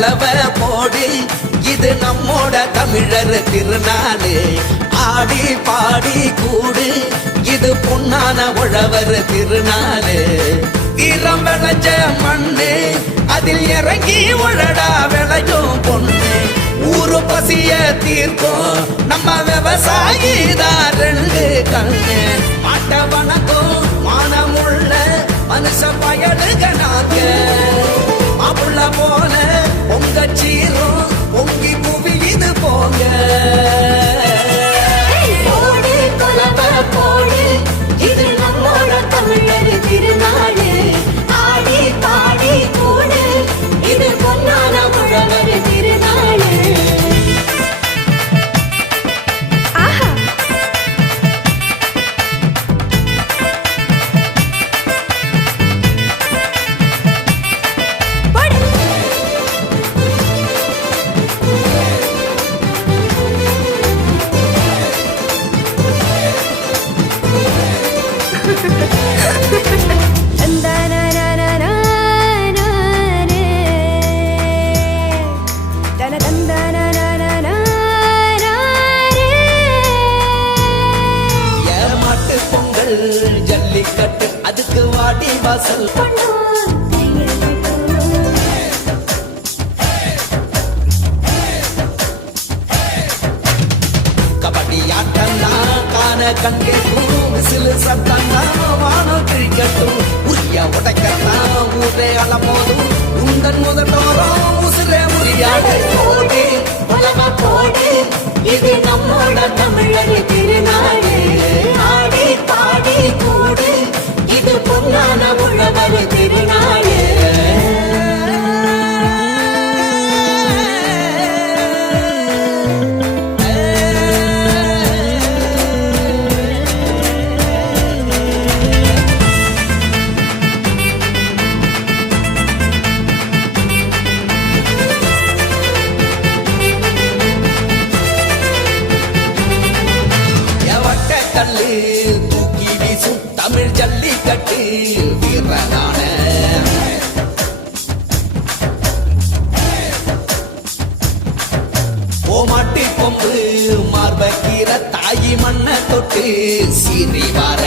கொலவ போடு இது நம்மோட தமிழர் திருநாளு ஆடி பாடி கூடு இது பொன்னான உழவர் திருநாளு தீரம் விளைஞ்ச மண்ணு அதில் இறங்கி உழடா விளையும் பொண்ணு ஊரு பசிய தீர்க்கும் நம்ம விவசாயி தான் ரெண்டு கண்ணு மாட்ட வணக்கம் மானமுள்ள மனுஷ பயலுக நாங்க மாப்புள்ள போல உங்க சீரும் பொங்கி புவி இது போங்க போடு கொலவ போடு இது நம்மோட தமிழர் திருநாடு ஆடி பாடி கூடு இது பொன்னான உழவர் திருநாடு ஜல்லிக்கட்டு அதுக்கு வாடி வாசல் கபடி ஆட்டம்னா காண கண்கேக்கும் விசிலு சத்தம்னா வானம் கிழிக்கட்டும் உரிய உடைக்கத்தான் ஊரே அலமோதும் உந்தன் முதட்டோரம் உசிலே முடியாது போடு கொலவ போடு இது நம்மோட தமிழர் திருநாடு ஆடி பாடி கூடு இது பொன்னான உழவர் திருநாடு கல்லு தூக்கி வீசும் தமிழ் ஜல்லிக்கட்டு வீரனான ஓமாட்டி கொம்பு மார்பக்கீர தாயி மண்ண தொட்டு சீறி வார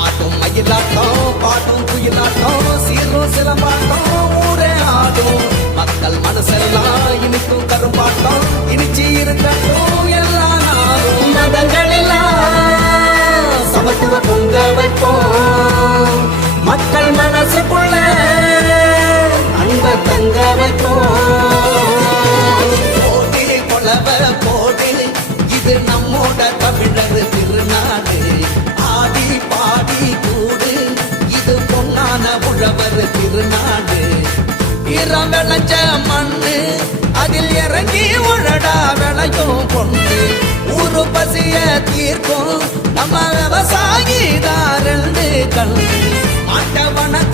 ஆட்டும் மயிலாட்டம் பாட்டும் குயிலாட்டம் சீரும் சிலம்பாட்டம் ஊரே ஆடும் மக்கள் மனசெல்லாம் இனிக்கும் கரும்பாட்டம் இனிச்சி இருக்கட்டும் எல்லா நாளும் மதங்கள் எல்லாம் சமத்துவ பொங்க வைப்போம் மக்கள் மனசுக்குள்ள அன்ப தங்க வைப்போம் போடு கொலவ போடு இது நம்மோட தமிழர் திருநாடு ஆடி பாடி கூடு இது பொன்னான உழவர் திருநாடு ஈரம் விளைஞ்ச மண்ணு அதில் இறங்கி உழடா விளையும் பொண்ணு ஊரு பசிய தீர்க்கும் நம்ம விவசாயி தான் ரெண்டு கண்ணு மாட்ட வணக்கம்